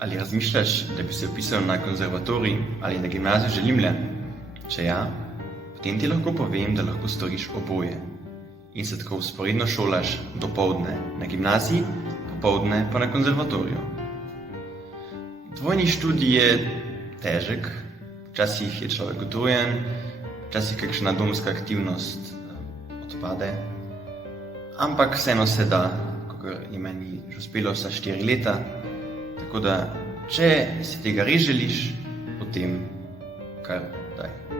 Ali razmišljaš, da bi se vpisal na konzervatorij ali na gimnazijo Želimlje? Če ja, potem ti lahko povem, da lahko storiš oboje in se tako vzporedno šolaš dopoldne na gimnaziji, popoldne pa na konzervatoriju. Dvojni študij je težek, včasih je človek utrujen, včasih kakšna domska aktivnost odpade, ampak vseeno se da, kakor je meni že uspelo vsa 4 leta. Tako da, če si tega res želiš, potem kar daj.